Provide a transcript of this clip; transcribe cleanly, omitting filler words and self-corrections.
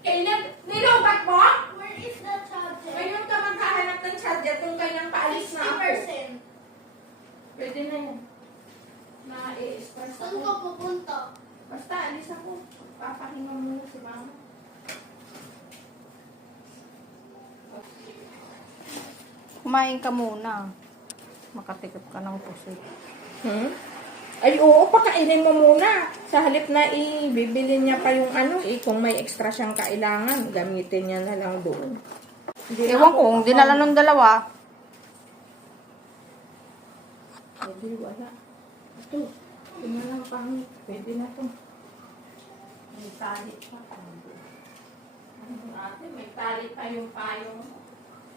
Kailan? Nilubat mo? Where is the charger? Ngayon ka maghahanap ng charger kung kailang paalis na ako. 60%. Pwede na yan. Na-i-express Saan ako. ka pupunta? Basta alis ako. Papahinga muna si mama. Kumain ka muna. Makatikip ka ng pusit. Ay, oo, pakainin mo muna. Sa halip na ibibili niya pa yung ano, kung may extra siyang kailangan, gamitin niya na lang doon. Ewan ko, kung dinala nung dalawa. Hindi, wala. Ito, ito na lang pangit. Pwede na ito. May tali pa. Ano ate, may tali pa yung payong.